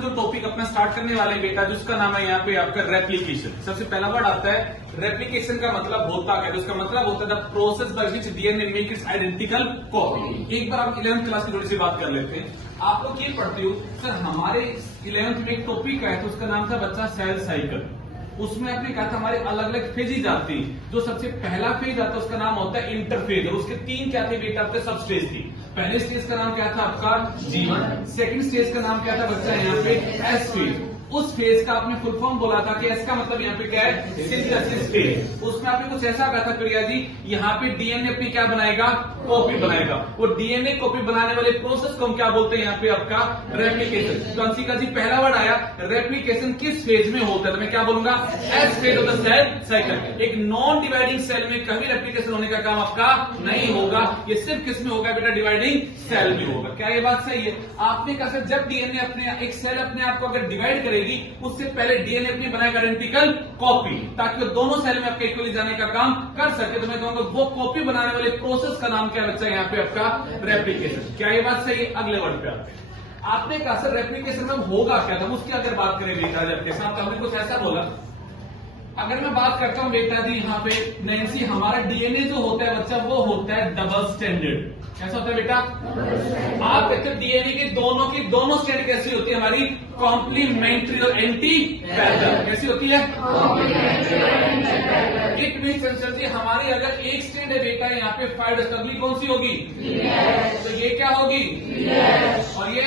जो टॉपिक अपना स्टार्ट करने वाले बेटा जिसका नाम है यहाँ पे आपका रेप्लिकेशन। सबसे पहला वर्ड आता है रेप्लिकेशन का मतलब होता है, उसका मतलब होता है the process by which DNA make its identical copy. एक बार आप 11th क्लास की थोड़ी सी बात कर लेते हैं। आप लोग ये पढ़ते हो सर हमारे 11th में एक टॉपिक है तो उसका नाम था बच्चा सेल साइकिल। उसमें आपने कहा था हमारे अलग अलग फेजेज आते हैं। जो सबसे पहला फेज आता है उसका नाम होता है इंटरफेज और उसके 3 क्या थे बेटा आपके सब स्टेज थी। पहले स्टेज का नाम क्या था आपका G1, सेकंड स्टेज का नाम क्या था बच्चा यहाँ पे S फेज। उस फेज का आपने फुल फॉर्म बोला था कि S का मतलब यहाँ पे क्या है सिंथेसिस फेज। उसमें आपने कुछ ऐसा कहा था प्रिया जी यहाँ पे डीएनए अपनी क्या बनाएगा कॉपी बनाएगा। वो डीएनए कॉपी बनाने वाले प्रोसेस को हम क्या बोलते हैं यहाँ पे आपका रेप्लिकेशन। तो अंशिका जी पहला वर्ड आया रेप्लिकेशन किस फेज में होता है तो मैं क्या बोलूंगा S phase of the cell cycle. एक नॉन डिवाइडिंग सेल में कभी रेप्लिकेशन होने का काम आपका नहीं होगा। ये सिर्फ किस में होगा बेटा डिवाइडिंग सेल में होगा। क्या ये बात सही है? आपने कहा सर जब डीएनए अपने एक सेल अपने आप को अगर डिवाइड करेगी उससे पहले डीएनए अपनी बनाएगा आइडेंटिकल कॉपी ताकि वो दोनों सेल में आपके इक्वली जाने का काम कर सके। तो मैं कहूंगा वो कॉपी बनाने वाले प्रोसेस का नाम क्या बच्चा यहाँ पे आपका रेप्लिकेशन। क्या ये बात सही है? अगले वर्ड पे आपने कहा सर रेप्लिकेशन में होगा क्या था उसकी अगर बात करें बेटा जब के साथ हमने कुछ ऐसा बोला। अगर मैं बात करता हूं बेटा जी यहाँ पे नैन्सी हमारा डीएनए जो होता है बच्चा वो होता है डबल स्टैंडर्ड। कैसा होता है बेटा? आप कहते हैं डीएनए के दोनों स्टैंड कैसी होती है हमारी कॉम्प्लीमेंट्री और एंटी पैरेलल। कैसी होती है? इट मींस जी हमारी अगर एक स्टैंड है बेटा यहाँ पे 5 अगली कौन सी होगी? तो ये क्या होगी? और ये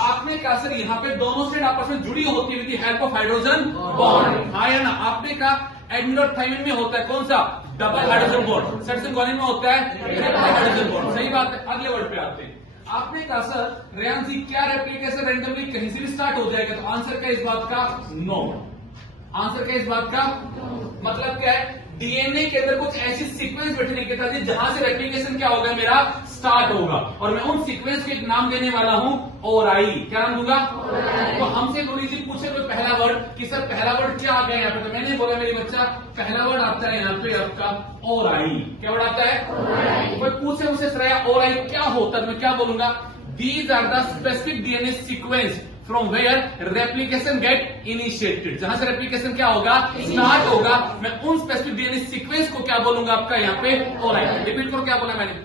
आपने कहा सर यहाँ पे दोनों स्टैंड आपस में जुड़ी होती है with the help of hydrogen bond. हाँ या ना? आपने कहा एडमिन और थाइमिन में होता है कौन सा double hydrogen bond, cytosine guanine में होता है ट्रिपल हाइड्रोजन बॉन्ड। सही बात है। अगले वर्ड पे आते हैं। आपने कहा सर रेयान जी क्या रेप्लिकेशन रैंडमली कहीं से भी स्टार्ट हो जाएगा तो आंसर क्या इस बात का? नो। आंसर क्या इस बात का? मतलब क्या है डीएनए के अंदर कुछ ऐसी सीक्वेंस बैठने के साथ जहां से रेप्लिकेशन क्या होगा मेरा स्टार्ट होगा और मैं उन सीक्वेंस के एक नाम देने वाला हूं ओराई। क्या नाम दूंगा? तो हमसे थोड़ी सी पूछे कोई पहला वर्ड कि सर पहला वर्ड क्या आ गया यहाँ पे तो मैंने बोला मेरे बच्चा पहला वर्ड आता है यहाँ पे आपका ओराई। क्या वर्ड आता है? कोई पूछे मुझसे सर ओराई क्या होता है मैं क्या बोलूंगा these are the specific DNA sequence from where replication get initiated. जहां से रेप्लिकेशन क्या होगा स्टार्ट होगा मैं उन स्पेसिफिक डीएनए सीक्वेंस को क्या बोलूंगा आपका यहाँ पे ओराई। रिपीट करो क्या बोला मैंने?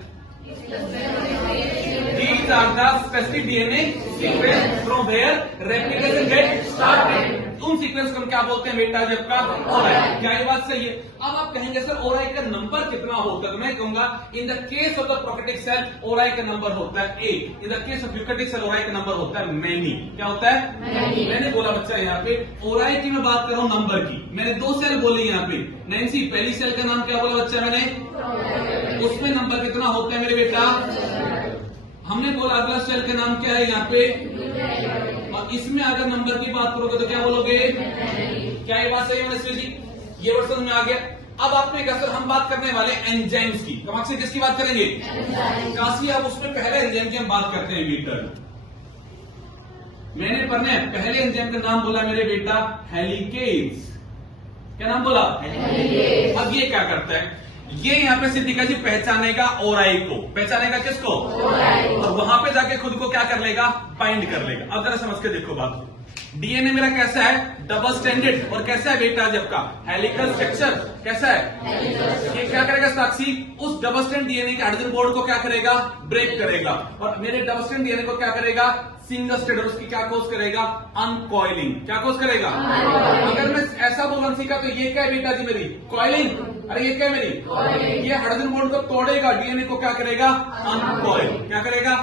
These are the specific DNA sequence from where replication get started. उन सीक्वेंस को हम क्या बोलते हैं बेटा जब का ओराई। क्या ये बात सही है? अब आप कहेंगे सर ओराई का नंबर कितना होता है तो मैं कहूंगा in the case of the prokaryotic cell ori का नंबर होता है 1। In the case of eukaryotic cell ori का नंबर होता है मैनी। क्या होता है? मैंने बोला बच्चा यहाँ पे ओराई की मैं बात कर रहा हूँ नंबर की। मैंने 2 सेल बोली यहाँ पे। नैन्सी पहली सेल का नाम क्या बोला बच्चा मैंने? उसमें नंबर कितना होता है मेरे बेटा? हमने बोला अगला सेल का नाम क्या है यहाँ पे और इसमें अगर नंबर की बात करोगे तो क्या बोलोगे? क्या ये बात सही है मनस्वी जी? ये वर्ड समझ में आ गया। अब आपने कहा सर हम बात करने वाले एंजाइम्स की। कमाक से किसकी बात करेंगे? काशी। अब उसमें पहले एंजाइम की हम बात करते हैं मीटर। मैंने पढ़ने पहले एंजाइम का नाम बोला मेरे बेटा हेलिकेज। क्या नाम बोला? अब ये क्या करता है ये यहाँ पे सिद्धिका जी पहचानेगा ओराई को। पहचानेगा किसको? और वहां पे जाके खुद को क्या कर लेगा बाइंड कर लेगा। अब जरा समझ के देखो बात को। डीएनए मेरा कैसा है डबल स्टैंडर्ड और कैसा है बेटा जब का हेलिकल स्ट्रक्चर। कैसा है? ये क्या करेगा साक्षी उस डबल स्टैंड डीएनए के हाइड्रोजन बॉन्ड को क्या करेगा ब्रेक करेगा और मेरे डबल स्टैंड डीएनए को क्या करेगा सिंगल स्टैंड और उसकी क्या कोज करेगा अनकॉइलिंग। क्या कोज करेगा? अगर मैं ऐसा बोलना सीखा तो ये क्या है बेटा जी मेरी कॉइलिंग। अरे ये क्या है मेरी ये हाइड्रोजन बॉन्ड को तोड़ेगा डीएनए को क्या करेगा अनकॉइल। क्या करेगा?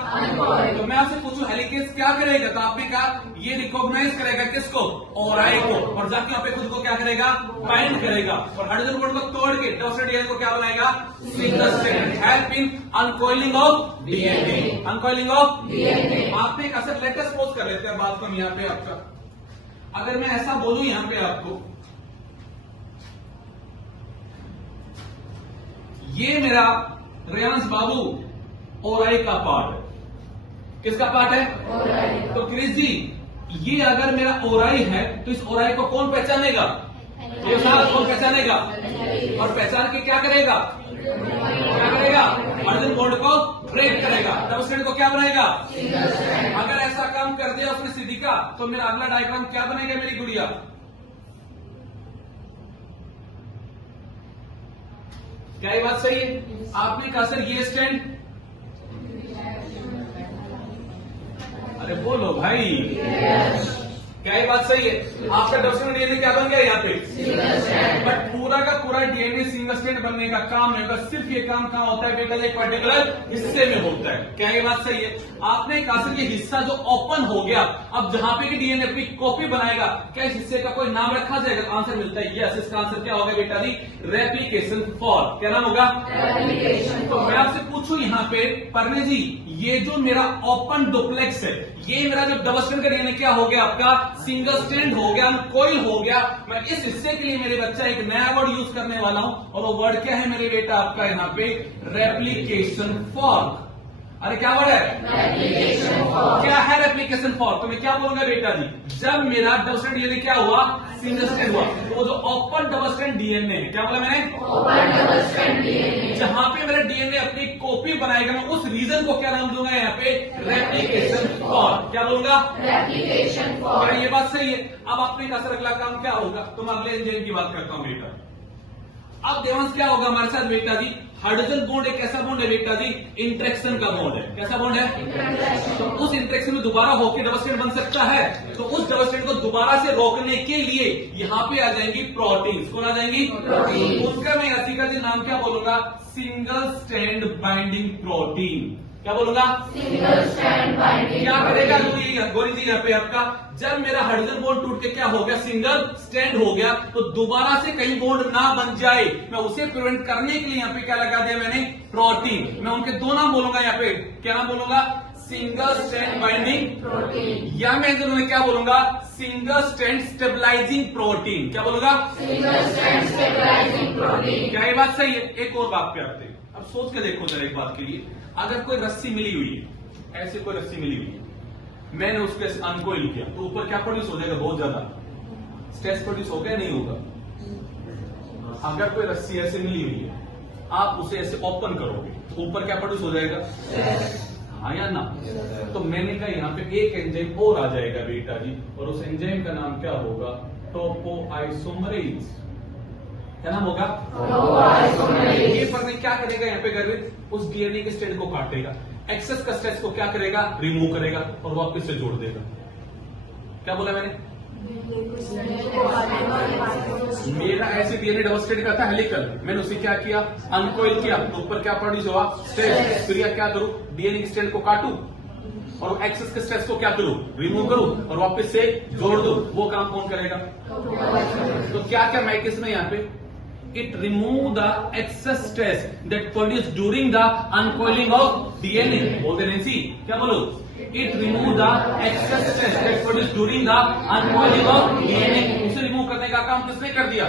तो मैं आपसे पूछूं हेलिकेज क्या करेगा तो आपने कहा ये रिकॉग्नाइज करेगा किसको ओराई को और जाके यहाँ पे खुद को क्या करेगा बाइंड करेगा और हाइड्रोजन बॉन्ड को तोड़ के डबल स्टैंड डीएनए को क्या बनाएगा single stand help in uncoiling of DNA. Uncoiling of DNA. आपने कहा सर लेट अस सपोज कर लेते हैं बात को यहाँ पे आपका अगर मैं ऐसा बोलूं यहाँ पे आपको ये मेरा रेयांश बाबू ओराई का पार्ट है। किसका पार्ट है? ओराई। तो क्रिस जी ये अगर मेरा ओराई है तो इस ओराई को कौन पहचानेगा? ये सारा कौन पहचानेगा और पहचान के क्या करेगा? क्या करेगा? हाइड्रोजन बॉन्ड को ब्रेक करेगा, डबल स्ट्रैंड को क्या बनाएगा? अगर ऐसा काम कर दिया उसने सीधी का, तो मेरा अगला डायग्राम क्या बनेगा मेरी गुड़िया? क्या ये बात सही है? आपने कहा सर ये स्टैंड, अरे बोलो भाई, क्या ये बात सही है? आपका डबल स्टैंड डीएनए क्या बन गया यहाँ पे? बट पूरा का पूरा डीएनए सिंगल स्टैंड बनने का काम नहीं होगा, सिर्फ ये काम कहाँ होता है बेटा? एक पर्टिकुलर हिस्से में होता है। क्या ये बात सही है? आपने कहा सर ये हिस्सा जो ओपन हो गया, अब जहां पे कि डीएनए अपनी कॉपी बनाएगा, क्या इस हिस्से का कोई नाम रखा जाएगा? आंसर मिलता है यस। इसका आंसर क्या होगा बेटा जी? Replication form. क्या नाम होगा? तो मैं आपसे पूछूं यहाँ पे परने जी, ये जो मेरा ओपन डुप्लेक्स है, ये मेरा जो डबल स्टैंड का डीएनए क्या हो गया? आपका सिंगल स्टैंड हो गया, अनकॉइल हो गया। मैं इस हिस्से के लिए मेरे बच्चा एक नया वर्ड यूज करने वाला हूं, और वो वर्ड क्या है मेरे बेटा? आपका यहाँ पे रेप्लिकेशन फॉर्म। अरे क्या वर्ड है? क्या है रेप्लिकेशन फॉर्म? तो मैं क्या बोलूंगा बेटा जी? जब मेरा डबल स्टैंड डीएनए क्या हुआ? सिंगल स्टैंड हुआ, तो वो जो ओपन डबल स्टैंड डीएनए है, क्या बोला मैंने? ओपन डबल स्टैंड डीएनए, जहां पे मेरा डीएनए अपनी कॉपी बनाएगा, मैं उस रीजन को क्या नाम दूंगा यहाँ पे? Replication form. क्या बोलूंगा? Replication form. क्या ये बात सही है? अब आपने कहा सर अगला काम क्या होगा? तो मैं अगले एंजाइम की बात करता हूं बेटा। अब देवांश क्या होगा हमारे साथ बेटा जी? हाइड्रोजन बॉन्ड एक ऐसा बॉन्ड है बेटा जी, इंटरेक्शन का बॉन्ड है। कैसा बॉन्ड है? तो उस इंटरेक्शन में दोबारा होकर डबल स्टैंड बन सकता है, तो उस डबल स्टैंड को दोबारा से रोकने के लिए यहाँ पे आ जाएंगी प्रोटीन्स। कौन आ जाएंगी? प्रोटीन। उसका मैं यासिका जी नाम क्या बोलूंगा? Single stand binding protein. क्या बोलूंगा? Single stand binding. क्या करेगा गौरी जी यहाँ पे आपका? जब मेरा हाइड्रोजन बॉन्ड टूट के क्या हो गया? सिंगल स्टैंड हो गया, तो दोबारा से कहीं बॉन्ड ना बन जाए, मैं उसे प्रिवेंट करने के लिए यहाँ पे क्या लगा दिया मैंने? प्रोटीन। मैं उनके दो नाम बोलूंगा यहाँ पे। क्या नाम बोलूंगा? सिंगल स्टैंड बाइंडिंग प्रोटीन, या मैं दोनों क्या बोलूंगा? Single strand stabilising protein. क्या बोलूंगा? Single strand stabilising protein. क्या ये बात सही है? एक और बात पे आते हैं। अब सोच के देखो जरा एक बात के लिए, अगर कोई रस्सी मिली हुई है, ऐसे कोई रस्सी मिली हुई है, मैंने उसके अनकॉइल किया, तो ऊपर क्या प्रोड्यूस हो जाएगा? बहुत ज्यादा स्ट्रेस प्रोड्यूस होगा या नहीं होगा? अगर कोई रस्सी ऐसे मिली हुई है, आप उसे ऐसे ओपन करोगे, तो ऊपर क्या प्रोड्यूस हो जाएगा? हाँ या ना? तो मैंने कहा यहाँ पे एक एंजाइम और आ जाएगा बेटा जी, और उस एंजाइम का नाम क्या होगा? टोपोआइसोमरेज। क्या नाम होगा? ये पर क्या करेगा यहाँ पे गर्वित? उस डीएनए के स्ट्रैंड को काटेगा, एक्सेस का स्ट्रेस को क्या करेगा? रिमूव करेगा और वापस से जोड़ देगा। क्या बोला मैंने? मेरा ऐसे डीएनए डबल स्ट्रैंड का था हेलिकल, मैंने उसे क्या किया? अनकॉइल किया, तो ऊपर क्या प्रोड्यूस हुआ? स्ट्रेस। फिर क्या करूं? डीएनए के स्ट्रैंड को काटूं और एक्सेस के स्ट्रेस को क्या करूं? रिमूव करूं और वापस से जोड़ दूं। वो काम कौन करेगा? तो क्या क्या मैं किसमें यहाँ पे? It remove the excess stress that produced during the uncoiling of DNA. बोलते नैन्सी, क्या बोलो? It remove the excess stress that produced during the uncoiling of DNA. उसे रिमूव करने का काम किसने कर दिया?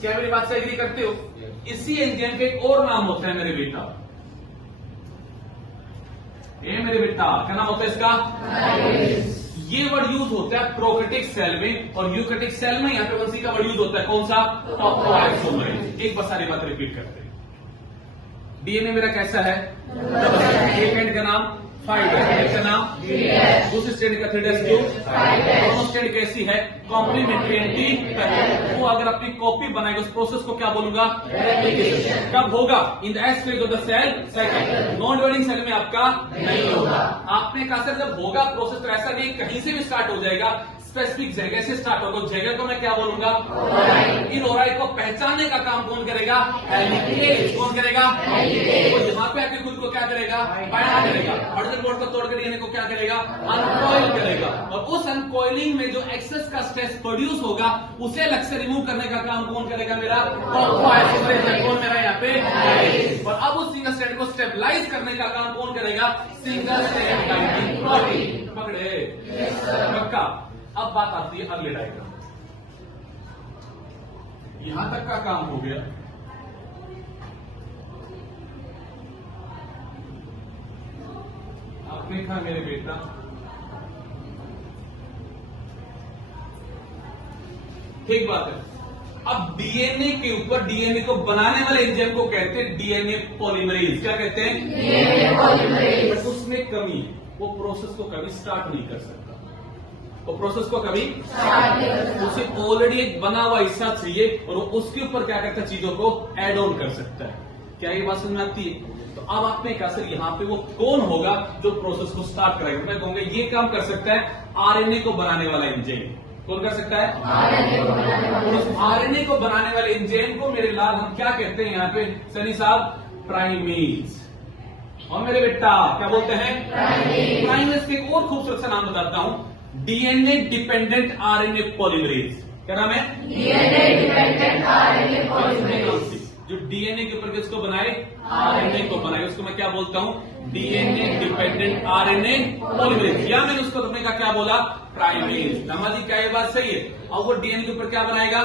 क्या मेरी बात से एग्री करते हो? इसी एंजाइम पे एक और नाम होता है मेरे बेटा। ये मेरे बेटा क्या नाम होता है इसका? ये वर्ड यूज होता है प्रोकैरियोटिक सेल में, और यूकैरियोटिक सेल में यहाँ पे कौन सी का वर्ड यूज होता है? कौन सा? टोपोआइसोमरेज। एक बार सारी बात रिपीट करते हैं। डीएनए मेरा कैसा है? एक एंड का नाम 5 है, का नाम दूसरे स्टैंड का 3 क्यों? दोनों स्टैंड कैसी है? Complementary anti. वो अगर अपनी कॉपी बनाएगा, उस प्रोसेस को क्या बोलूंगा? रेप्लिकेशन। कब होगा? In the S phase of the cell cycle. Non dividing cell में आपका नहीं होगा। आपने कहा सर जब होगा प्रोसेस, तो ऐसा नहीं कहीं से भी स्टार्ट हो जाएगा, स्पेसिफिक जगह से स्टार्ट होगा। जगह को मैं क्या बोलूंगा? इन ओराइड को पहचानने का काम कौन करेगा? हेलिकेज। कौन करेगा? हेलिकेज। तो यहाँ पे आके खुद को क्या करेगा? बाइंड करेगा। हाइड्रोजन बॉन्ड को तोड़कर डीएनए को क्या करेगा? अनकॉइल करेगा, और उस अनकॉइलिंग में जो एक्सेस का स्ट्रेस प्रोड्यूस होगा, उसे अलग से रिमूव करने का काम कौन करेगा? मेरा टोपोआइसोमरेज। कौन मेरा यहाँ पे? और अब उस सिंगल स्ट्रैंड को स्टेबलाइज करने का काम कौन करेगा? Single strand binding protein. पकड़े? पक्का। अब बात आती है अगले डायग्राम। यहां तक का काम हो गया। आपने कहा मेरे बेटा ठीक बात है, अब डीएनए के ऊपर डीएनए को बनाने वाले एंजाइम को कहते हैं डीएनए पॉलीमरेज। क्या कहते हैं? DNA polymerase. बट उसमें कमी है, वो प्रोसेस को कभी स्टार्ट नहीं कर सकता, वो प्रोसेस को कभी स्टार्ट नहीं कर सकता। उसे ऑलरेडी एक बना हुआ हिस्सा चाहिए और उसके ऊपर क्या करता है, चीजों को एड ऑन कर सकता है। क्या ये बात समझ में आती है? तो अब आपने कहा सर यहाँ पे वो कौन होगा जो प्रोसेस को स्टार्ट करेगा? मैं कहूंगा ये काम कर सकता है आरएनए को बनाने वाला एंजाइम। कौन कर सकता है? आरएनए को बनाने वाला। और उस आरएनए को बनाने वाले एंजाइम को मेरे लाल हम क्या कहते हैं यहाँ पे सनी साहब? प्राइमेज। और मेरे बेटा क्या बोलते हैं? प्राइमेज के एक और खूबसूरत सा नाम बताता हूं, डीएनए डिपेंडेंट आरएनए पॉलीमरेज। क्या नाम है? DNA dependent RNA polymerase. जो डीएनए के ऊपर किसको बनाए? आरएनए को बनाए, उसको मैं क्या बोलता हूं? DNA dependent RNA polymerase. या मैंने उसको तुमने क्या बोला? प्राइमेज। नमा जी क्या ये बात सही है? अब वो डीएनए के ऊपर क्या बनाएगा?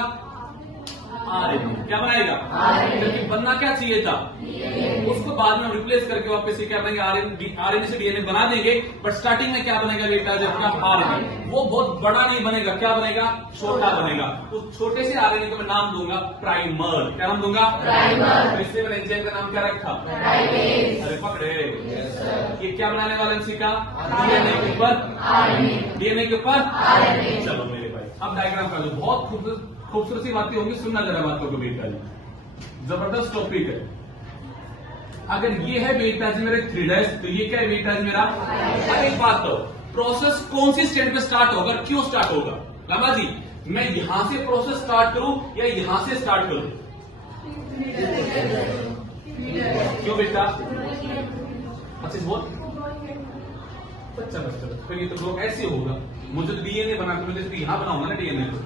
आरएनए। क्या बनाएगा? आरएनए। बनना क्या चाहिए था? उसको बाद में रिप्लेस करके वापस से क्या बनेगा? आरएनए से डीएनए बना देंगे, बट स्टार्टिंग में क्या बनेगा बेटा? जब अपना आरएनए, वो बहुत बड़ा नहीं बनेगा, क्या बनेगा? छोटा बनेगा। तो छोटे से आरएनए को मैं नाम दूंगा प्राइमर। क्या नाम दूंगा? प्राइमर। इसलिए मैंने एंजाइम का नाम क्या रखा? प्राइमेज। अरे पकड़े, ये क्या बनाने वाले MC का? डीएनए के ऊपर आरएनए, डीएनए के ऊपर आरएनए। चलो मेरे भाई अब डायग्राम कर लो। बहुत खूबसूरत सी बातें होंगी, सुनना जरा बातों को बेटा जी, जबरदस्त टॉपिक है। अगर ये है बेटा जी मेरे 3' तो ये क्या है बेटा जी मेरा? अब एक बात करो, प्रोसेस कौन सी स्टेट पे स्टार्ट होगा, क्यों स्टार्ट होगा? लामा जी मैं यहां से प्रोसेस स्टार्ट करूं या यहां से स्टार्ट करूं? क्यों बेटा? अच्छा बोल बच्चा फिर ये तो ऐसे होगा, मुझे तो डीएनए बना तो मुझे यहां बनाऊंगा ना डीएनए को।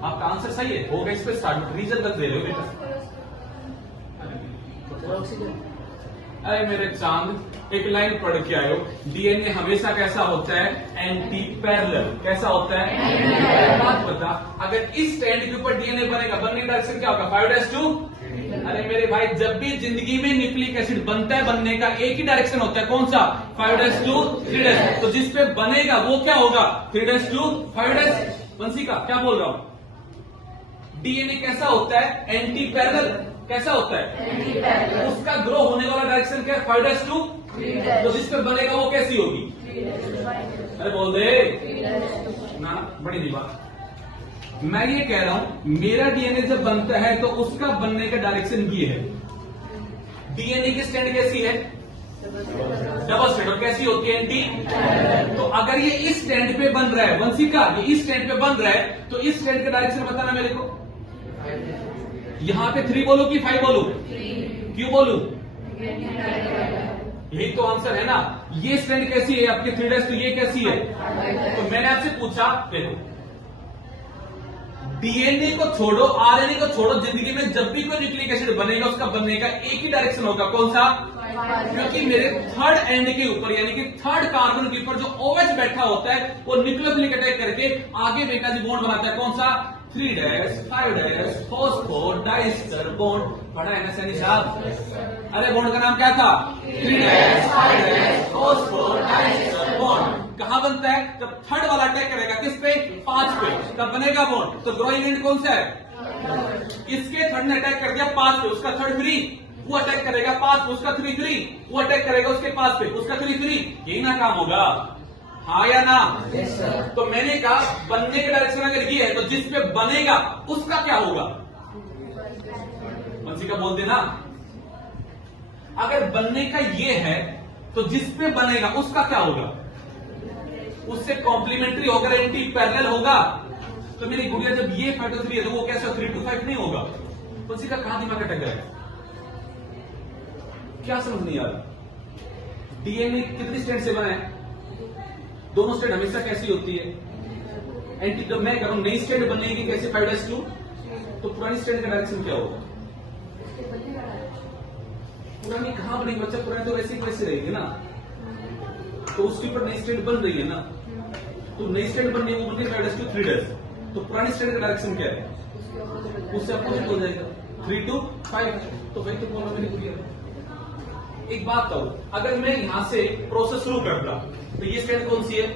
आपका आंसर सही है, होगा इस पे स्टार्ट। रीजन तक दे रहे हो बेटा। अरे मेरे चांद एक लाइन पढ़ के आयो, डीएनए हमेशा कैसा होता है? Anti parallel. कैसा होता है? बात बता, अगर इस स्टैंड के ऊपर डीएनए बनेगा, बनने का डायरेक्शन क्या होगा? 5'2। अरे मेरे भाई जब भी जिंदगी में न्यूक्लिक एसिड बनता है, बनने का एक ही डायरेक्शन होता है, कौन सा? 5'2 3'। तो जिस पे बनेगा वो क्या होगा? 3'2 5'। बंसी का क्या बोल रहा हूं? डीएनए कैसा होता है? Anti parallel. कैसा होता है? Anti parallel. उसका ग्रो होने वाला डायरेक्शन क्या है? 5'2 3'। तो जिस पे बनेगा वो कैसी होगी? 3'। अरे बोल दे ना, बड़ी नहीं बात। मैं ये कह रहा हूं मेरा डीएनए जब बनता है तो उसका बनने का डायरेक्शन ये है। डीएनए की स्टैंड कैसी है? Double stand. और कैसी होती है? एंटी। तो अगर ये इस स्टैंड पे बन रहा है, वंशिका ये इस स्टैंड पे बन रहा है, तो इस स्टैंड का डायरेक्शन बताना मेरे को। यहां पे 3 बोलू कि 5 बोलू? क्यों बोलू? यही तो आंसर है ना। ये स्टैंड कैसी है आपके 3', तो ये कैसी है? तो मैंने आपसे पूछा, देखो डीएनए को छोड़ो, आरएनए को छोड़ो, जिंदगी में जब भी कोई न्यूक्लिक एसिड बनेगा उसका बनने का एक ही डायरेक्शन होगा, कौन सा? क्योंकि मेरे थर्ड एंड के ऊपर यानी कि थर्ड कार्बन के ऊपर जो OH बैठा होता है वो न्यूक्लियोफिलिक अटैक करके आगे बेटा जी बॉन्ड बनाता है, कौन सा? 3' 5' फॉस्फोर डाइस्टर बॉन्ड। पढ़ा है ना सनी साहब? अरे बॉन्ड का नाम क्या था? 3' 5' फॉस्फोर डाइस्टर बॉन्ड। कहां बनता है? जब थर्ड वाला अटैक करेगा, किस पे? 5 पे, तब बनेगा बॉन्ड। तो ग्रोइंग एंड कौन सा है? इसके थर्ड ने अटैक कर दिया 5 पे, उसका थर्ड फ्री, वो अटैक करेगा 5 पे, उसका 3 फ्री, वो अटैक करेगा उसके 5 पे, उसका 3 फ्री। यही ना काम होगा, हाँ या ना? तो मैंने कहा बनने का डायरेक्शन अगर ये है तो जिस पे बनेगा उसका क्या होगा? वंशिका बोल देना। अगर बनने का ये है तो जिस पे बनेगा उसका क्या होगा? उससे कॉम्प्लीमेंट्री होगा, एंटी पैरेलल होगा। तो मेरी गुड़िया जब ये 5 to 3 है तो वो कैसा 3 to 5 नहीं होगा? वंशिका कहां दिमाग अटक गया? क्या समझ नहीं आ रहा? डीएनए कितनी स्टैंड से बना है? दोनों स्टैंड हमेशा कैसी होती है? एंटी। जब मैं करूं नई स्टैंड बनेगी कैसे 5'2, तो पुरानी स्टैंड का डायरेक्शन क्या होगा? पुरानी कहां बनेगी बच्चा? पुरानी तो वैसे ही वैसे रहेगी ना, तो उसके ऊपर नई स्टैंड बन रही है ना, तो नई स्टैंड बननी वो बनेगी 5'2 3'। तो पुरानी स्टैंड का डायरेक्शन क्या है? उससे अपोजिट हो जाएगा 3 to 5। तो वही तो बोला मैंने गुड़िया। एक बात करो, अगर मैं यहां से प्रोसेस शुरू करता तो ये स्टैंड कौन सी है?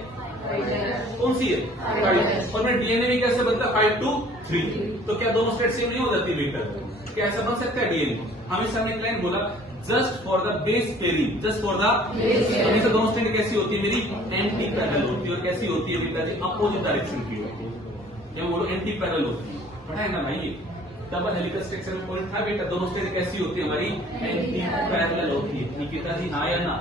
कौन सी है? 5। और मैं डीएनए में कैसे बनता है? 5 to 3। तो क्या दोनों स्टेट सेम नहीं हो जाती बेटा? क्या ऐसा बन सकता है डीएनए? हमेशा हमने लाइन बोला just for the base pairing, just for the हमेशा दोनों स्टेट कैसी होती है मेरी? एंटी पैरेलल होती है। और कैसी होती है बेटा जी? अपोजिट डायरेक्शन की होती है, या बोलो एंटी पैरेलल होती है। पढ़ा है ना भाई? डबल हेलिकल स्ट्रक्चर में पॉइंट था बेटा, दोनों स्टेट कैसी होती है हमारी? एंटी पैरेलल होती है। निकिता जी हाँ या ना?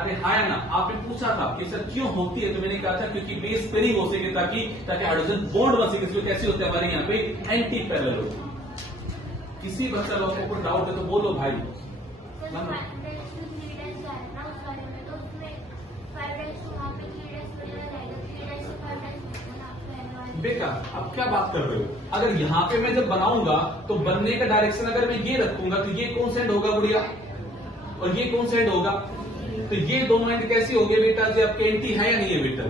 अरे हाँ या ना? आपने पूछा था कि सर क्यों होती है, तो मैंने कहा था क्योंकि बेस पेयरिंग हो सके, ताकि हाइड्रोजन बॉन्ड बन सके। इसलिए कैसी होती है हमारे यहाँ पे? एंटी पैरेलल होती है। किसी बच्चा लोगों को डाउट है तो बोलो भाई। बेटा अब क्या बात कर रहे हो? अगर यहाँ पे मैं जब बनाऊंगा तो बनने का डायरेक्शन अगर मैं ये रखूंगा तो ये कौन सा एंड होगा गुड़िया? और ये कौन सा एंड होगा? तो ये दोनों एंड कैसी हो गए बेटा जी? आपके एंटी है या नहीं है बेटा?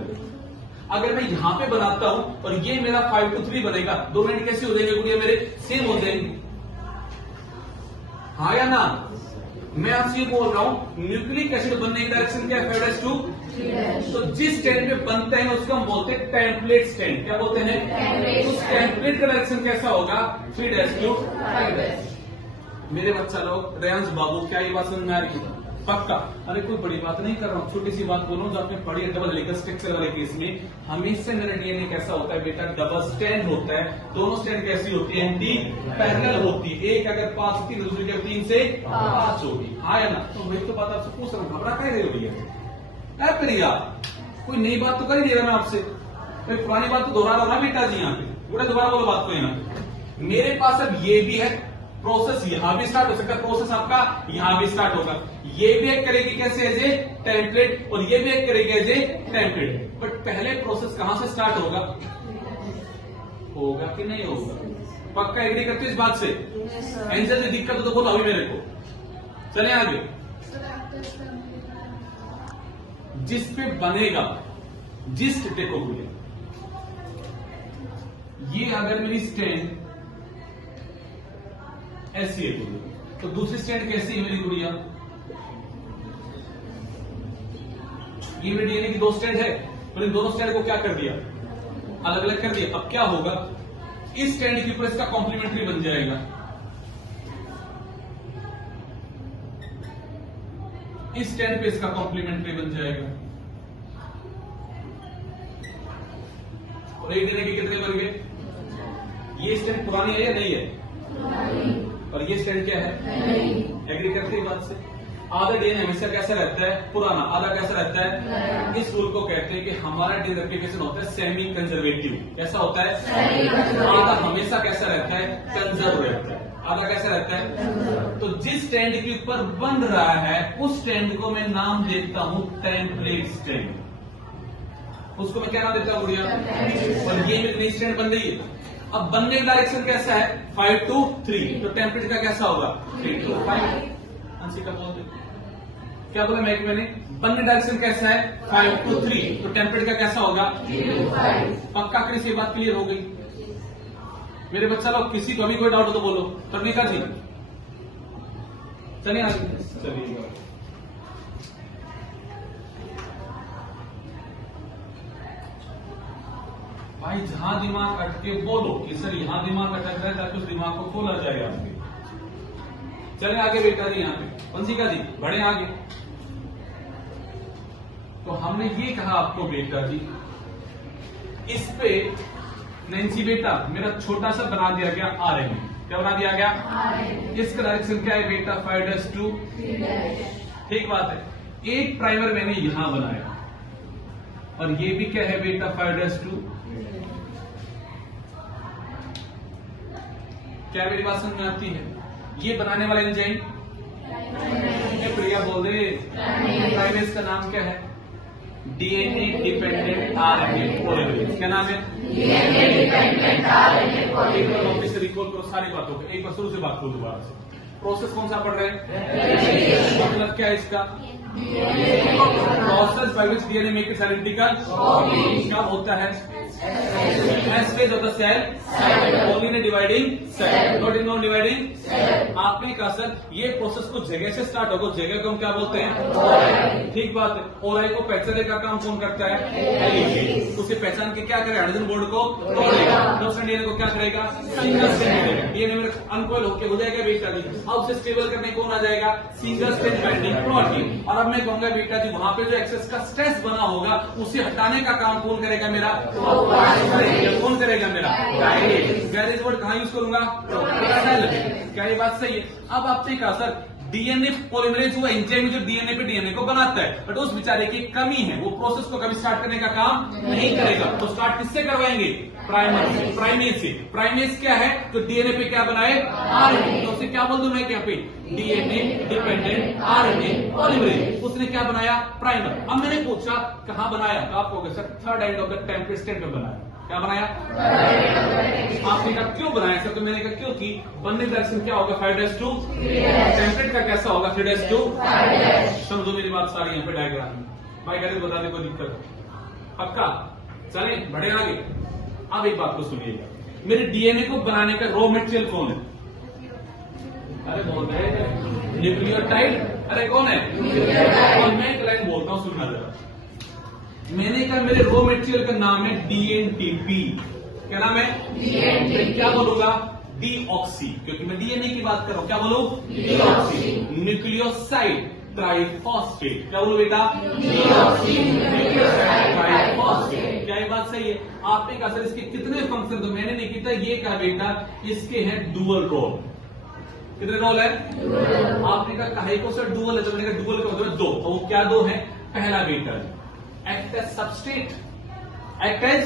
अगर मैं यहाँ पे बनाता हूं और ये मेरा 5 to 3 बनेगा, दोनों एंड कैसे हो जाएंगे गुड़िया मेरे? सेम हो जाएंगे। हाँ या ना? मैं आपसे ये बोल रहा हूं न्यूक्लिक एसिड बनने की डायरेक्शन क्या है? 5' तो जिस स्टैंड पे बनते हैं उसको हम बोलते हैं टेम्पलेट स्टैंड। क्या बोलते हैं? उस टेम्पलेट का डायरेक्शन कैसा होगा? 3' मेरे बच्चा लोग, रेयांश बाबू, क्या ये बात समझ में आ रही है? पक्का? अरे कोई बड़ी बात नहीं कर रहा हूँ, छोटी सी बात बोलूं जो आपने पढ़ी है डबल हेलिकल स्ट्रक्चर वाले केस में। हमेशा मेरा डीएनए कैसा होता है बेटा? डबल स्टैंड होता है। दोनों स्टैंड कैसी होती है? एंटी पैरेलल होती है। एक अगर 5 होती है, दूसरी के 3 से 5 होगी। हाँ या ना? तो वही तो बात आपसे पूछ रहा हूँ, घबरा कह रहे हो भैया? प्रिया कोई नई बात तो कर ही दे रहा मैं आपसे, कोई पुरानी बात तो दोहरा रहा ना बेटा जी। यहाँ पे पूरा दोबारा बोलो बात को। यहाँ मेरे पास अब ये भी है प्रोसेस, यहां भी स्टार्ट हो सकता है प्रोसेस आपका, यहां भी स्टार्ट होगा। ये भी एक करेगी कैसे? एज ए टेम्पलेट, और ये भी एक करेगी एज ए टेम्पलेट। बट पहले प्रोसेस कहां से स्टार्ट होगा? होगा कि नहीं होगा? पक्का एग्री करते हो इस बात से? आंसर से दिक्कत हो तो बोलो अभी मेरे को। चले आगे। जिस पे बनेगा, जिस देखो बोले, ये अगर मेरी स्टैंड ऐसी है तो दूसरी स्टैंड कैसी है मेरी गुड़िया? ये मेरे डीएनए की 2 स्टैंड है, तो इन दोनों स्टैंड को क्या कर दिया? अलग अलग कर दिया। अब क्या होगा? इस स्टैंड के ऊपर इसका कॉम्प्लीमेंट्री बन जाएगा, इस स्टैंड पे इसका कॉम्प्लीमेंट्री बन जाएगा। और एक डीएनए के कितने बन गए? ये स्टैंड पुरानी है या नहीं है? और ये स्टैंड क्या है? एग्री करते हैं बात से? आधा डीएनए हमेशा कैसा रहता है? पुराना। आधा कैसा रहता है? इस रूल को कहते हैं कि हमारा डीएनए रेप्लिकेशन होता है सेमी कंजर्वेटिव। कैसा होता है? आधा हमेशा कैसा रहता है? कंजर्व रहता है। आधा कैसा रहता है? तो जिस स्टैंड के ऊपर बन रहा है उस स्टैंड को मैं नाम देता हूं टेम्पलेट स्टैंड। उसको मैं क्या नाम देता हूं गुड़िया? और ये मेरी नई स्टैंड बन रही है। अब बनने का डायरेक्शन कैसा है? 5 to 3। तो टेम्पलेट का कैसा होगा? 3 to 5। अंशिका बोलते क्या बोला मैंने? बनने डायरेक्शन कैसा है? 5 to 3। तो टेम्पलेट का कैसा होगा? 3 to 5। पक्का करी? ये बात क्लियर हो गई मेरे बच्चा लोग? किसी को अभी कोई डाउट हो तो बोलो। कर्णिका जी चलिए आगे। चलिए भाई, जहां दिमाग अटके बोलो कि सर यहां दिमाग अटक रहा है, ताकि उस दिमाग को खोला जाए आपके। चले आगे बेटा जी। यहाँ पे वंशिका जी बढ़े आगे। तो हमने ये कहा आपको बेटा जी, इस पे नैन्सी बेटा मेरा छोटा सा बना दिया गया आरएनए। क्या बना दिया गया? इसका डायरेक्शन क्या है बेटा? 5' to 3'। ठीक बात है। एक प्राइमर मैंने यहां बनाया और ये भी क्या है बेटा? 5' to। क्या मेरी बात समझ में आती है? ये बनाने वाला एंजाइम प्रिया बोल दे, प्राइमेज का नाम क्या है? DNA dependent RNA polymerase. क्या नाम है? DNA dependent RNA polymerase. वापस से रिकॉल करो सारी बातों को, एक बार शुरू से बात करो दोबारा से। प्रोसेस कौन सा पढ़ रहे हैं? मतलब क्या है इसका? Process by which DNA make its identical क्या होता है? S phase of the cell, only dividing cell, not in non dividing. आपने कहा सर ये प्रोसेस कुछ जगह से स्टार्ट होगा, उस जगह को हम क्या बोलते हैं? ठीक बात है। ओराई को पहचानने का काम कौन करता है? एलिफेट। उसे पहचान के क्या करेगा? हाइड्रोजन बॉन्ड को तोड़ेगा। दूसरा डीएनए को क्या करेगा? सिंगल स्ट्रैंड मिलेगा। डीएनए में अनकॉइल होकर हो जाएगा बेटा जी। अब उसे स्टेबल करने कौन आ जाएगा? Single strand binding protein. और अब मैं कहूंगा बेटा जी वहां पे जो एक्सेस का स्ट्रेस बना होगा उसे हटाने का काम कौन करेगा? मेरा कौन करेगा? मेरा गायरेज। गायरेज वर्ड कहां यूज करूंगा? क्या ये बात सही है? अब आपने कहा सर डीएनए पॉलीमरेज हुआ एंजाइम जो डीएनए पे डीएनए को बनाता है, बट उस बेचारे की कमी है, वो प्रोसेस को कभी स्टार्ट करने का काम नहीं करेगा। तो स्टार्ट किससे करवाएंगे? प्राइमर से, प्राइमेज से। प्राइमेज क्या है? तो डीएनए पे क्या बनाए? आरएनए। तो उसे क्या बोल दूं मैं? क्या पे डीएनए डिपेंडेंट आरएनए पॉलीमरेज। उसने क्या बनाया? प्राइमर। अब मैंने पूछा कहां बनाया? तो आप कहोगे sir third end of the temperate state में बनाया। क्या बनाया? आपने कहा क्यों बनाया सर? तो मैंने कहा क्योंकि बनने का रिएक्शन क्या होगा? 5'2। टेम्परेट का कैसा होगा? 3'2। समझो मेरी बात सारी यहाँ पे डायग्राम में। भाई कहते बताने कोई दिक्कत पक्का? चले बढ़े आगे। अब एक बात को सुनिएगा, मेरे डीएनए को बनाने का रॉ मटेरियल कौन है? अरे बोल रहे न्यूक्लियोटाइड। अरे कौन है? और मैं एक लाइन बोलता हूं, सुनना जरा। मैंने कहा मेरे रॉ मटेरियल का नाम है डीएनटीपी। क्या नाम है? डीएनटीपी। क्या बोलूंगा? डीऑक्सी, क्योंकि मैं डीएनए की बात कर रहा हूं। क्या बोलूं? Deoxy nucleoside triphosphate. क्या बोलो बेटा? Deoxy nucleoside triphosphate. क्या ये बात सही है? आपने कहा सर इसके कितने फंक्शन? तो मैंने नहीं किया, ये कहा बेटा इसके हैं डुअल रोल। कितने रोल है? आपने कहा काहे को सर डुअल है? तो मैंने कहा डुअल का मतलब दो। तो क्या दो है? पहला बेटा act as substrate, act as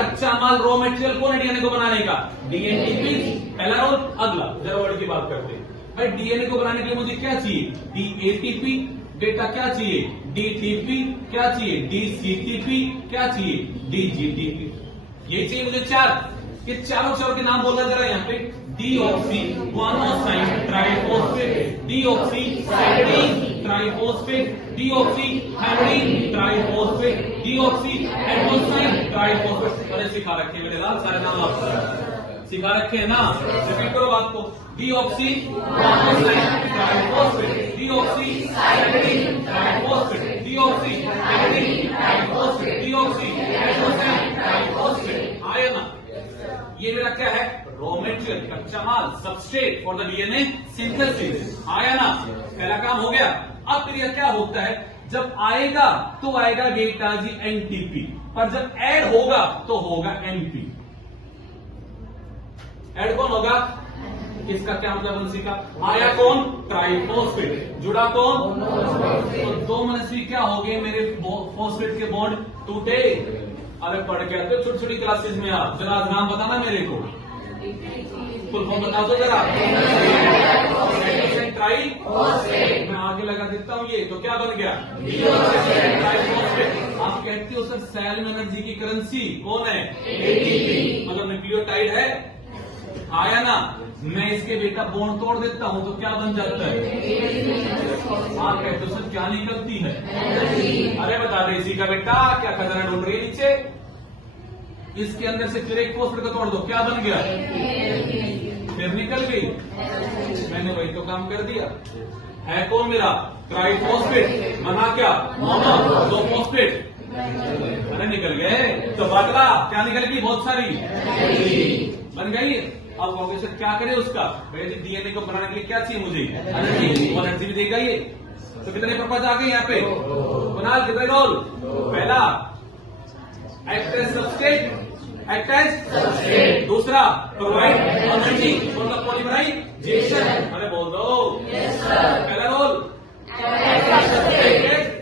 कच्चा माल रॉ मटेरियल कौन है डीएनए को बनाने का? डीएनटीपी पहला रोल। अगला जरा वर्ड की बात करते हैं भाई, डीएनए को बनाने के लिए मुझे क्या चाहिए? डीएटीपी। बेटा क्या चाहिए? डीटीपी। क्या चाहिए? डीसीटीपी। क्या चाहिए? डीजीटीपी। ये चाहिए मुझे चार। ये चारों के नाम बोला जरा यहाँ पे। Deoxy guanosine triphosphate, deoxy cyclin triphosphate, deoxy हेमरीन ट्राइफॉस्फेट, डीऑक्सी एडोसाइन ट्राइफॉस्फेट। अरे सिखा रखे मेरे लाल सारे नाम आप सिखा रखे हैं ना? रिपीट करो बात को। Deoxy guanosine triphosphate, deoxy cyclin triphosphate, deoxy हेमरीन ट्राइफॉस्फेट, डीऑक्सी एडोसाइन ट्राइफॉस्फेट। आया ना? ये मेरा क्या है? रॉ मटेरियल, कच्चा माल, substrate for the DNA synthesis. आया ना? पहला काम हो गया। अब फिर यह क्या होता है? जब आएगा तो आएगा बेटा जी एनटीपी, पर जब ऐड होगा तो होगा एनपी। ऐड कौन होगा? इसका क्या मतलब? सीखा। आया कौन? ट्राइफॉस्फेट। जुड़ा कौन? तो दो मनस्वी क्या हो गए मेरे? फॉस्फेट के बॉन्ड टूटे। अरे पढ़ के आते छोटी छोटी क्लासेस में आप जरा नाम बताना मेरे को, फुल फॉर्म बता दो जरा। ट्राइफॉस्फेट। मैं आगे लगा देता हूँ ये, तो क्या बन गया? ट्राइफॉस्फेट। आप कहते हो सर सेल में एनर्जी की करेंसी कौन है? एटीपी। मतलब न्यूक्लियोटाइड है। आया ना? मैं इसके बेटा बॉन्ड तोड़ देता हूं तो क्या बन जाता है? आप कहते हो सर क्या निकलती है? अरे बता दे इसी का बेटा क्या खजाना ढूंढ रही है नीचे? इसके अंदर से फिर एक फॉस्फेट को तोड़ दो, क्या बन गया? फिर निकल गई। मैंने वही तो काम कर दिया। है कौन मेरा? ट्राइफॉस्फेट। बना क्या? दो फॉस्फेट। अरे निकल गए। तो बदला क्या निकल गई? बहुत सारी बन गई। अब कहोगे सर क्या करे उसका? भैया डीएनए को बनाने के लिए क्या चाहिए मुझे? एनर्जी। और एनर्जी भी देगा ये। तो कितने पर्पज आ गए यहाँ पे? बना कितने रोल? पहला act as substrate, act as substrate. दूसरा provide energy for the polymerisation. अरे बोल दो। पहला रोल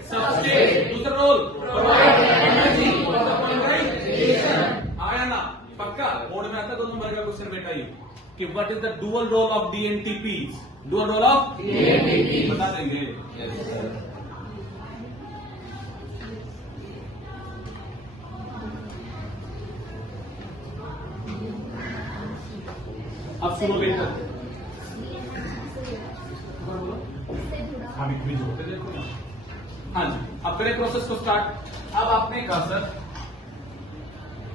सबस्ट्रेट, दूसरा role provide energy for the polymerisation. आया ना? पक्का बोर्ड में आता 2 नंबर का क्वेश्चन बेटा ये कि what is the dual role of dNTP? Dual role of dNTP बता देंगे। अब सुनो बेटा, हाँ भी होते देखो ना। अब करें प्रोसेस को स्टार्ट। अब आपने कहा सर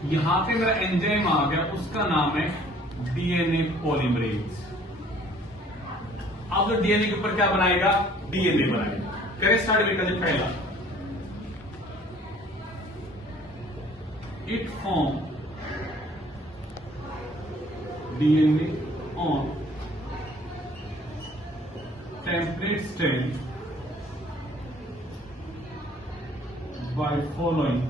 यहां पे मेरा एंजाइम आ गया, उसका नाम है डीएनए पॉलीमरेज। अब जो डीएनए के ऊपर क्या बनाएगा, डीएनए बनाएगा। करें स्टार्ट बेटा जी। पहला it form DNA on template stage by following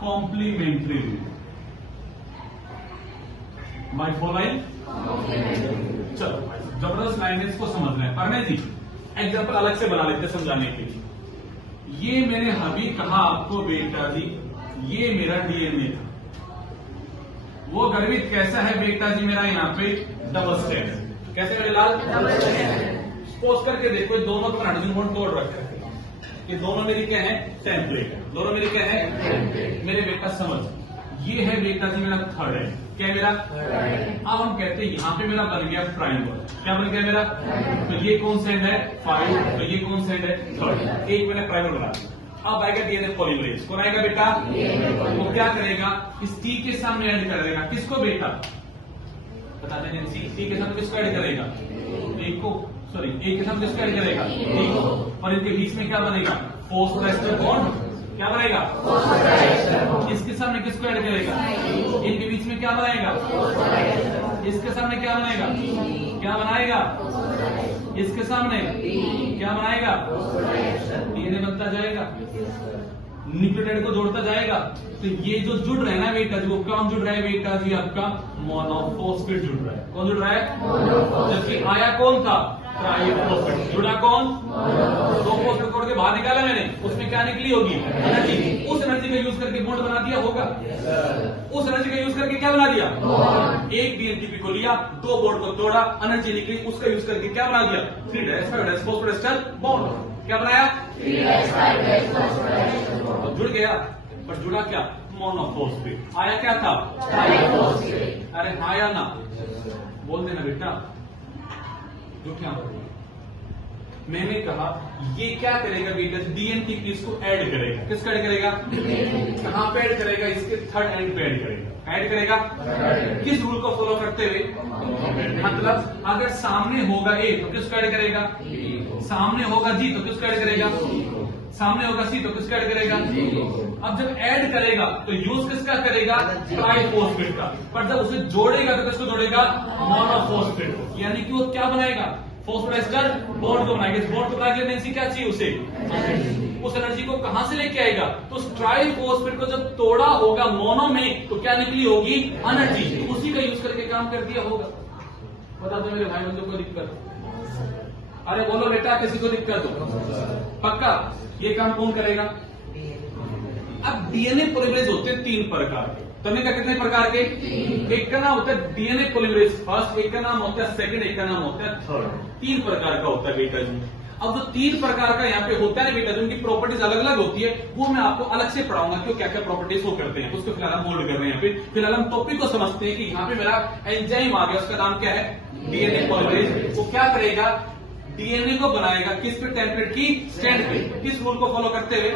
complementary rule. By following, चलो जबरदस्त लाइन है, इसको समझना है। पढ़ने जी एग्जाम्पल अलग से बना लेते समझाने के लिए। ये मैंने अभी कहा आपको बेटा जी, ये मेरा डीएनए था। वो गर्वित कैसा है बेटा जी मेरा, यहाँ पे डबल स्टैंड है। कैसे मेरे लाल, सपोज करके देखो ये दोनों पर हाइड्रोजन बॉन्ड तोड़ रखा है। ये दोनों मेरी क्या है, टेम्पलेट है। दोनों मेरी क्या है, मेरे बेटा समझ, ये है बेटा जी मेरा थर्ड है। क्या है मेरा, अब हम कहते हैं यहां पे मेरा बन गया प्राइमर। क्या बन गया मेरा, तो ये कौन सा एंड है 5, तो ये कौन सा एंड है 3। एक मैंने प्राइमर बना दिया। अब आएगा डीएनए पॉलीमरेज। कौन आएगा बेटा, वो क्या करेगा, इस टी के सामने ऐड कर देगा। किसको बेटा, बता दें, टी के सामने किसको ऐड करेगा, एक को, सॉरी एक के सामने किसको ऐड करेगा, एक को। और इनके बीच में क्या बनेगा, फॉस्फोएस्टर बॉन्ड। क्या बनेगा, इसके सामने किसको ऐड करेगा, इनके बीच में क्या बनाएगा, इसके सामने क्या बनाएगा, क्या बनाएगा, इसके सामने क्या बनाएगा, डीएनए बनता जाएगा, न्यूक्लियोटाइड को जोड़ता जाएगा। तो ये जो जुड़ रहा है ना बेटा जी, वो कौन जुड़ रहा है बेटा जी, आपका मोनोफॉस्फेट जुड़ रहा है। कौन जुड़ रहा है, जबकि आया कौन था, ट्राइफॉस्फेट। जुड़ा कौन, दो फॉस्फेट तोड़ के बाहर निकाला मैंने, उसमें क्या निकली होगी, एनर्जी। उस एनर्जी का यूज करके बॉन्ड बना दिया होगा। उस एनर्जी का यूज करके क्या बना दिया, एक डीएनटीपी को लिया, दो बॉन्ड को तोड़ा, एनर्जी निकली, उसका यूज करके क्या बना दिया, 3' फॉस्फोएस्टर बॉन्ड। क्या बनाया, जुड़ गया। पर जुड़ा क्या, मोनोफॉस्फेट। आया क्या था, अरे आया ना, बोल देना बेटा। जो क्या मैंने कहा, ये क्या करेगा बेटा, डीएनटीपी इसको ऐड करेगा। किसको ऐड करेगा, कहां पे ऐड करेगा, इसके थर्ड एंड पे ऐड करेगा। ऐड करेगा किस रूल को फॉलो करते हुए, मतलब अगर सामने होगा ए तो किसको ऐड करेगा, सामने होगा जी तो किसको ऐड करेगा, सामने होगा सी तो किसको ऐड करेगा। अब जब ऐड करेगा तो यूज किसका करेगा, ट्राइफॉस्फेट का। पर जब उसे जोड़ेगा तो किसको जोड़ेगा, मोनोफॉस्फेट को। यानी कि वो क्या बनाएगा, फॉस्फोएस्टर बॉन्ड को बनाएगा। इस बॉन्ड को बनाने के लिए एनर्जी क्या चाहिए उसे, उस एनर्जी को कहां से लेके आएगा, तो ट्राइफॉस्फेट को जब तोड़ा होगा मोनो में तो क्या निकली होगी, एनर्जी। तो उसी का यूज करके काम कर दिया होगा। बता दो मेरे भाई बंधु को दिक्कत, अरे बोलो बेटा किसी को दिक्कत हो, पक्का ये काम कौन करेगा। अब डीएनए पॉलीमरेज होते हैं 3 प्रकार के। तुमने कहा कितने प्रकार के, एक का नाम होता है डीएनए पॉलीमरेज फर्स्ट, एक का नाम होता है सेकंड, एक का नाम होता है थर्ड। 3 प्रकार का होता है बेटा जी। अब जो 3 प्रकार का यहाँ पे होता है बेटा जी, उनकी प्रॉपर्टीज अलग अलग होती है, वो मैं आपको अलग से पढ़ाऊंगा कि क्या क्या प्रॉपर्टीज वो करते हैं। उसको फिलहाल हम होल्ड कर रहे हैं यहाँ पे। फिलहाल हम टॉपिक को समझते हैं कि यहाँ पे मेरा एंजाइम आ गया, उसका नाम क्या है, डीएनए पॉलीमरेज। वो क्या करेगा, डीएनए को बनाएगा किस पे, टेम्पलेट की स्टैंड पे। किस रूल को फॉलो करते हुए,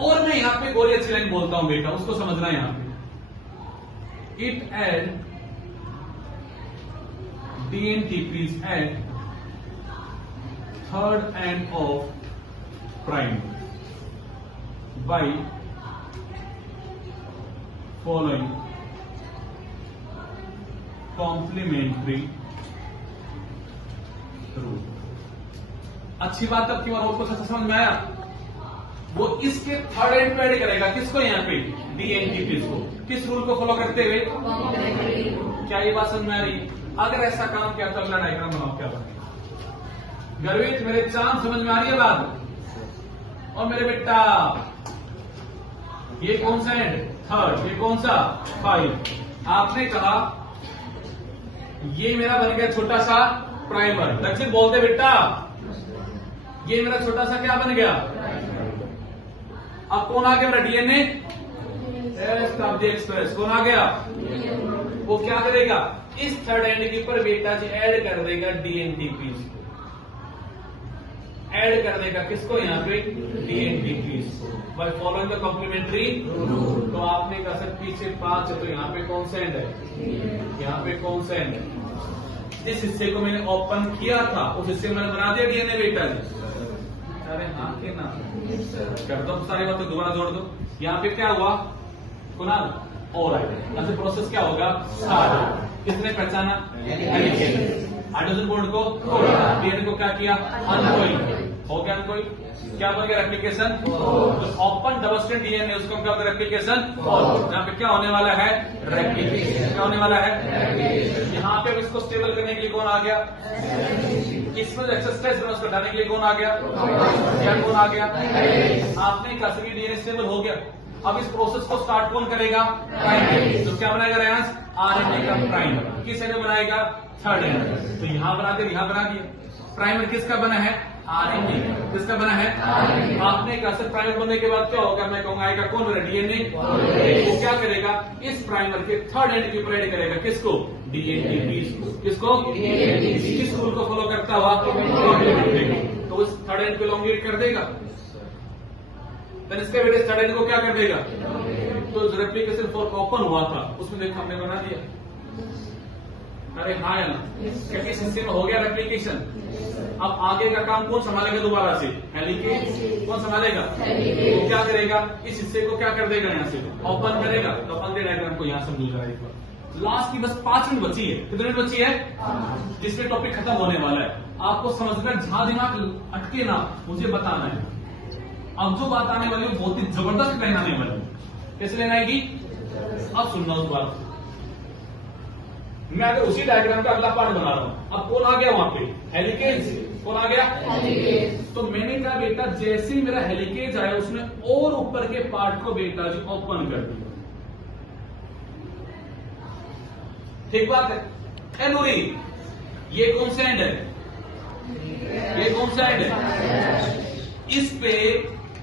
और मैं यहाँ पे गोरी अच्छी लाइन बोलता हूं बेटा, उसको समझना है। यहाँ पे it add dNTPs at third end of prime by following complementary rule. अच्छी बात अब की बार और कुछ अच्छा समझ में आया। वो इसके थर्ड एंड पे ऐड करेगा किसको, यहाँ पे डीएनटीपी को। किस रूल को फॉलो करते हुए, क्या ये बात समझ में आ रही। अगर ऐसा काम किया तो अगला डायग्राम बनाओ क्या बनेगा। गर्वित मेरे चांद समझ में आ रही है बात। और मेरे बेटा ये कौन सा एंड, थर्ड, ये कौन सा 5। आपने कहा ये मेरा बन गया छोटा सा प्राइमर। दक्षिण बोलते बेटा, ये मेरा छोटा सा क्या बन गया। अब कौन आ गया मेरा डीएनए एक्सप्रेस, कौन आ गया, वो क्या करेगा, इस थर्ड एंड के ऊपर बेटा जी ऐड कर देगा डीएनटीपी। ऐड करने का किसको यहाँ पे DND by following the complementary rule. तो आपने कहा सर पीछे 5 है तो यहाँ पे कौन सा एंड है, यहाँ पे कौन सा एंड है। जिस हिस्से को मैंने ओपन किया था उस हिस्से में मैंने बना दिया डीएनए बेटा जी। अरे हाँ के ना कर दो सारी बातें दोबारा जोड़ दो। यहाँ पे क्या हुआ कुणाल और आए प्रोसेस क्या होगा सारा। किसने पहचाना हाइड्रोजन बॉन्ड को तोड़ा, डीएनए को क्या किया अनकॉइल हो गया अनकॉइल। क्या बन गया रेप्लिकेशन। तो ओपन डबल स्ट्रैंड डीएनए उसको क्या होगा रेप्लिकेशन। यहाँ पे क्या होने वाला है रेप्लिकेशन। क्या होने वाला है यहाँ पे इसको स्टेबल करने के लिए कौन आ गया, इसमें जो एक्सरसाइज करना उसको हटाने के लिए कौन आ गया, क्या कौन आ गया। आपने कहा सभी डीएनए स्टेबल हो गया। अब इस प्रोसेस को स्टार्ट कौन करेगा प्राइमर। तो क्या बनाएगा रेयांश आरएनए का प्राइमर। किस एंड में बनाएगा थर्ड एंड। तो यहां बना दिया यहां बना दिया। प्राइमर किसका बना है आरएनए। किसका बना है आपने कहा सर प्राइमर बनने के बाद क्या होगा, मैं कहूंगा आएगा कौन बना डीएनए। वो क्या करेगा इस प्राइमर के थर्ड एंड की प्रोवाइड करेगा किसको डीएनए को। किसको किस रूल को फॉलो करता हुआ तो उस थर्ड एंड को एलोंगेट कर देगा। इसके बेटे थर्ड एंड को क्या कर देगा। तो रेप्लिकेशन फॉर ओपन हुआ था उसमें देखो हमने बना दिया। अरे हाँ या ना क्योंकि इस हिस्से में हो गया रेप्लिकेशन। अब आगे का काम कौन संभालेगा दोबारा से हेलिकेज। कौन संभालेगा तो क्या करेगा इस हिस्से को क्या कर देगा यहाँ से ओपन करेगा। तो अपन के डायग्राम को यहाँ समझ रहा है एक बार। लास्ट की बस 5 मिनट बची है। कितनी मिनट बची है जिसमें टॉपिक खत्म होने वाला है। आपको समझकर जहां दिमाग अटके ना मुझे बताना है। अब जो बात आने वाली है बहुत ही जबरदस्त लाइन आने वाली है। कैसे लाइन आएगी अब सुनना उस बात। मैं अगर उसी डायग्राम का अगला पार्ट बना रहा हूं। अब कौन आ गया वहां पे हेलिकेज। कौन आ गया तो मैंने कहा बेटा जैसे ही मेरा हेलिकेज आया उसने और ऊपर के पार्ट को बेटा जी ओपन कर दिया। ठीक बात है नूरी। ये कौन सा एंड है, ये कौन सा एंड है। इस पे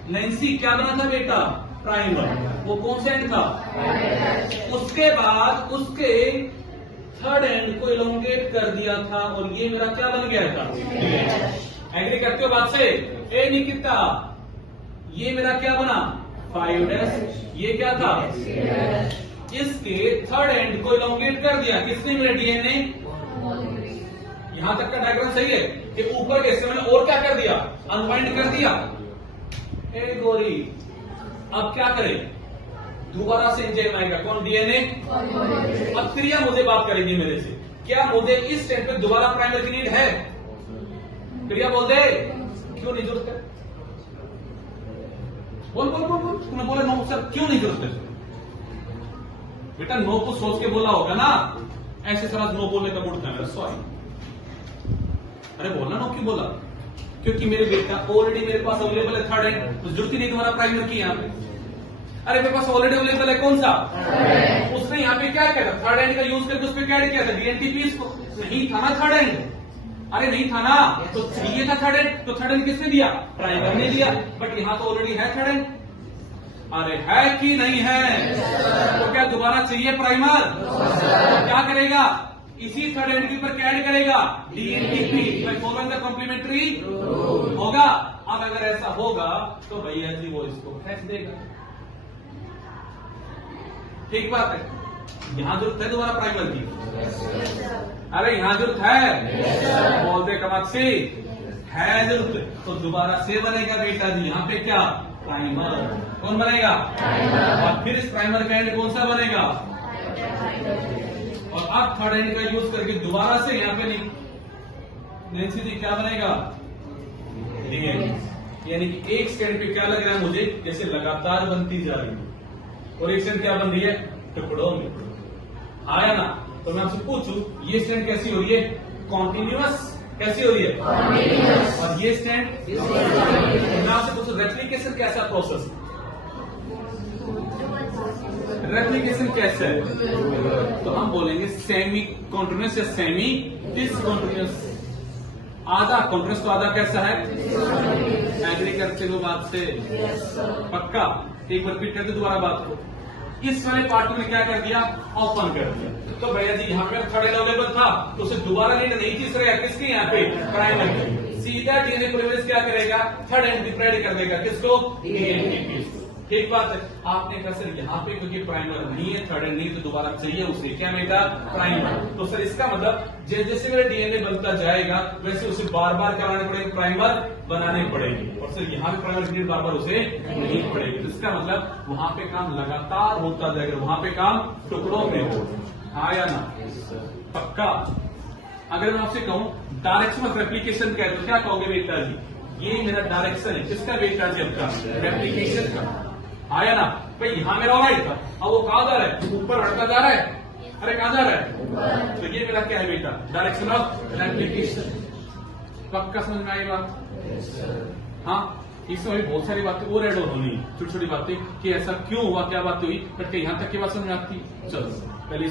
नैन्सी क्या बना था बेटा प्राइमर। वो कौन सा एंड था उसके बाद उसके थर्ड एंड को इलोंगेट कर दिया था और ये मेरा क्या बन गया था। एग्री करते हो बात से ए निकिता। ये मेरा क्या बना 5' ये क्या था इसके थर्ड एंड को इलोंगेट कर दिया किसने मेरे डीएनए। यहां तक का डायग्राम सही है कि ऊपर के हिस्से मैंने और क्या कर दिया अनवाइंड कर दिया। ए गोरी अब क्या करें दोबारा से एंजाइम आएगा कौन डीएनए। अब क्रिया मुझे बात करेगी मेरे से क्या मुझे इस स्टेप पे दोबारा प्राइमर की नीड है। क्रिया बोल दे क्यों नहीं जरूरत है। बोल बोल बोल बोल तुमने बोला नो सर क्यों नहीं जरूरत है। बेटा नो को सोच के बोला होगा ना ऐसे सवाल नो बोलने का मूड था मेरा सॉरी। अरे बोलना नो क्यों बोला क्योंकि मेरे बेटा ऑलरेडी मेरे पास अवेलेबल है थर्ड एंड तो जरूरत ही नहीं तुम्हारा प्राइमर की यहाँ पे। अरे मेरे पास ऑलरेडी अवेलेबल है कौन सा उसने यहाँ पे क्या किया था थर्ड एंड का यूज करके उस पर क्या किया था डीएनटीपी को नहीं था ना थर्ड एंड। अरे नहीं था ना तो चाहिए था थर्ड एंड तो थर्ड एंड किसने दिया प्राइमर ने दिया बट यहाँ तो ऑलरेडी है थर्ड एंड। अरे है कि नहीं है तो क्या दोबारा चाहिए प्राइमर तो क्या करेगा इसी थर्ड एंड के ऊपर क्या ऐड करेगा डीएनटीपी फॉलोइंग द कॉम्प्लीमेंट्री होगा। अब अगर ऐसा होगा तो भैया जी वो इसको फेंक देगा। ठीक बात है यहां जरूरत है दोबारा प्राइमर की। अरे यहां जरूरत है बोल दे कमाक्षी है जरूरत तो दोबारा से बनेगा बेटा जी। यहाँ पे क्या प्राइमर कौन बनेगा और फिर इस प्राइमर का एंड कौन सा बनेगा और अब थर्ड एंड का यूज करके दोबारा से यहाँ पे नैन्सी जी क्या बनेगा डीएनए। यानी कि एक स्टैंड पे क्या लग रहा है मुझे जैसे लगातार बनती जा रही है और एक स्टैंड क्या बन रही है टुकड़ों में आया ना। तो मैं आपसे पूछूं ये स्टैंड कैसी हो रही है कॉन्टिन्यूअस कैसी हो रही है और ये स्टैंड मैं आपसे पूछूं रेप्लिकेशन कैसा प्रोसेस रेप्लिकेशन कैसा है तो हम बोलेंगे सेमी कॉन्टिन्यूअस या सेमी डिसकॉन्टिन्यूअस। आधा कॉन्टिन्यूअस तो आधा कैसा है एग्री करते हो बात से पक्का। एक बार रिपीट करते दोबारा बात को। इस वाले पार्ट में क्या कर दिया ओपन कर दिया तो भैया जी यहाँ पे थर्ड अवेलेबल था तो उसे दोबारा नहीं चीज रहेगा किसके यहाँ पे प्राइमर की। सीधा डीएनए पॉलीमरेज क्या करेगा, थर्ड एंड डिप्राइड कर देगा किसको, डीएनए को। ठीक बात है। आपने कहा सर यहाँ पे क्योंकि प्राइमर नहीं है, थर्ड एंड नहीं, तो दोबारा चाहिए उसे क्या मिलेगा, प्राइमर। तो सर इसका मतलब जैसे जैसे मेरा डीएनए बनता जाएगा वैसे उसे बार बार क्या बनाने पड़ेगा, प्राइमर बनाने पड़ेगी। और सर यहाँ पे प्राइमर की बार बार उसे नहीं पड़ेगी। तो इसका मतलब वहां पे काम लगातार होता जाएगा, वहां पे काम टुकड़ों में हो। हाँ या ना, पक्का। अगर मैं आपसे कहूं डायरेक्शन ऑफ रेप्लीकेशन क्या है तो क्या कहोगे बेटा जी, ये मेरा डायरेक्शन है किसका बेटा जी, आपका रेप्लीकेशन का। आया ना भाई, यहां मेरा राइट था, अब वो कहां जा रहा है, ऊपर बढ़ता जा रहा है, अरे कहां जा रहा है, तो ये मेरा क्या है बेटा, डायरेक्शन ऑफ रेप्लीकेशन। पक्का समझ में आई बात। हाँ, इसमें भी बहुत सारी बातें और ऐड होनी, छोटी छोटी बातें कि ऐसा क्यों हुआ, क्या बात हुई, बट यहाँ तक की बात समझ में आती। चलो पहले